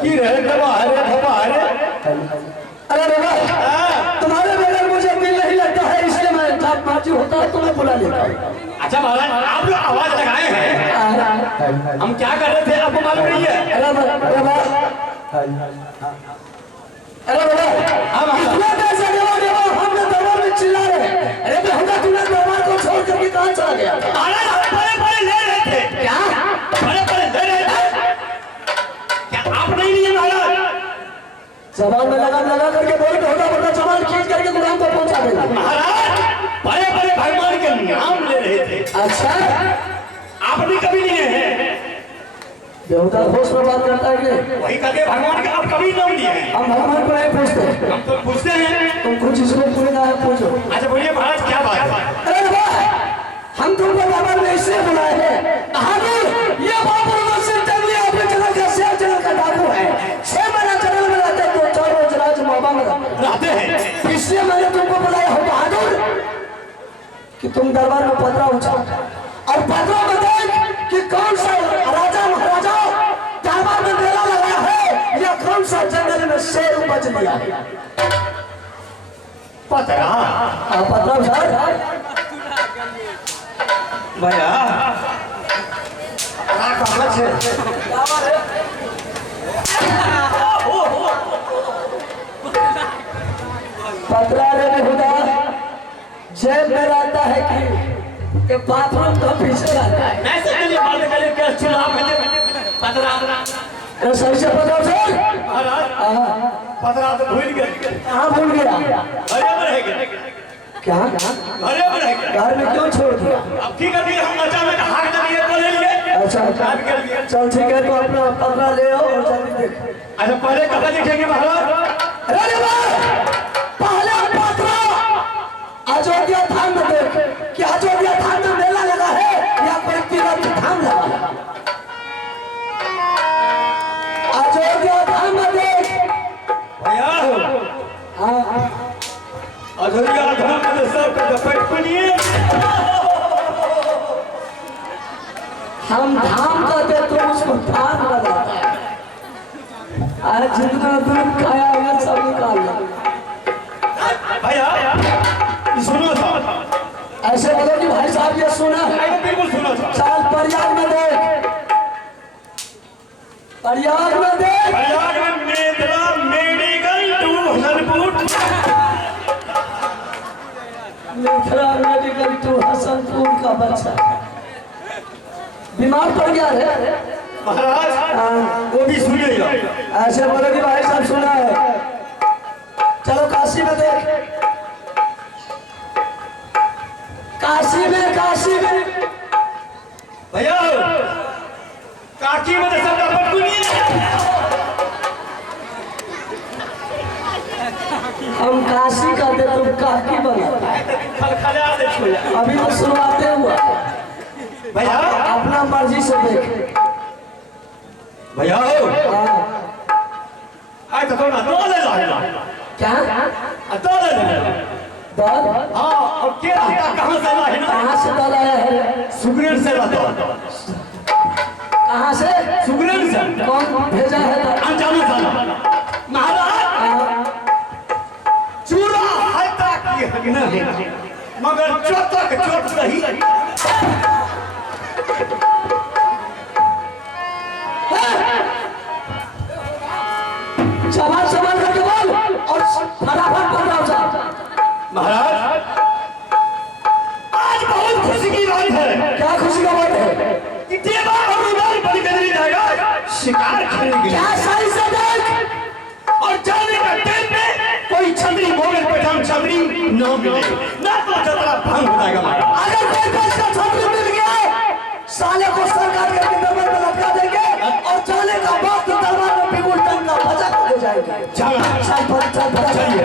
की रहे धबारे अरे बाबा तुम्हारे बगैर मुझे दिल नहीं लगता है, इसलिए मैं जब बाजी होता है तुम्हें बुला लेता हूँ। अच्छा महाराज आप जो आवाज लगाए हैं हम क्या कर रहे थे आपको मालूम नहीं है? अरे बाबा इतना कैसे हमने दरबार में चिल्ला रहे। अरे बेहुदा तूने दरबार को छोड़ करके कहाँ चला गया? महाराज हम बड़े ले रहे थे। क्या बड़े ले रहे थे? क्या आप नहीं लिए महाराज? जबान में लगा करके बोल बेहुदा वरना जबान खींच करके गुलाम को पहुंचा देगा। महाराज बड़े भगवान के नाम ले रहे थे। अच्छा आपने कभी लिए हैं? बेहुदा होश में बात करता है कि नहीं? वही कहते भगवान का आप कभी नाम लिए हैं? हम भगवान को नहीं पूछते, हम तो पूछते हैं। तुम कुछ इसको पूछना है पूछो। अच्छा बोलिए महाराज क्या बात है? अरे वाह हम तुमको दरबार में इसलिए बुलाए हैं बहादुर, ये बाबू मस्जिद जंगली अपने जगह का शेर जगह का डाकू है। 6 महीना जंगल में रहते तो 4 रोज राज मोहब्बा में रहते हैं, इसलिए मैंने तुमको बुलाया हो बहादुर कि तुम दरबार में पदरा उठाओ और पदरा में देख कि कौन सा राजा महाराजा दरबार में मेला लगा है या कौन सा जंगल में शेर उपज लिया है। पतरा पदरा उठा भैया पतरा रे बेहुदा जेब में रहता है कि बाथरूम तो पीछे रहता है। ऐसे चलिए बात करें क्या चुनाव है पतरा सही से पता चल महाराज पतरा तो भूल गए। कहाँ भूल गया? घरे में रह गए। क्या घरे में रह गए। घर में क्यों छोड़ दिया? अब की कर दिए हम अचानक हाथ कर लिए तो ले लिए। अच्छा चल ठीक है तो अपना पतरा ले आओ और जल्दी देख। अच्छा पहले कहाँ देखेंगे महाराज? अरे पहले पतरा अयोध्या धाम में देख कि अयोध्या धाम में मेला लगा है या कोई तीर्थ धाम लगा है। अयोध्या धाम में देख भैया अधूरिया धाम में सब का पेट पनिए। हम धाम कहते तो उसको धाम लगाता है। आज जितना दूध खाया है सब निकाल लो। भैया सुनो था ऐसे बोलो कि भाई साहब ये सुना है? बिल्कुल सुनो था। चाल प्रयाग में देख, प्रयाग में देख। प्रयाग में मेदला medical 200 Mithila medical to Hasanpur का बच्चा बीमार पड़ गया है महाराज वो भी सुनिएगा। ऐसे बोलो कि भाई साहब सुना है। चलो काशी में देख, काशी में भैया काकी में सब का पेट पनिए। हम काशी कहते तुम काकी बना। खलखला दे छोया। अभी तो शुरुआते हुआ। भैया अपना मर्जी से देख। भैया आए तो ना तो ले ला क्या तो ले दल? हां और क्या कहां से ला है ना? कहाँ से दल आया है? सुग्रीव से ला। कहाँ से? सुग्रीव से कौन भेजा है? अनजाने था महाराज। चूरा हत्या की हक नहीं मगर चोटक चोट रही। सवाल करके बोल और फटाफट बताओ साहब। महाराज आज बहुत खुशी की बात है। क्या खुशी का बात है? कि देवा और रुदाल बलि करने जाएगा शिकार खेलने के लिए। क्या सही से देख और जाने का टाइम पे कोई छतरी मोगल पठान छतरी न मिले ना तो जतरा भंग हो जाएगा महाराज। अगर कोई देश का छतरी मिल गया साले को सरकार के दरबार में लटका देंगे और जाने का बाद दरबार में बिगुल टंगा बजा के ले जाएंगे। चल चल चलिए।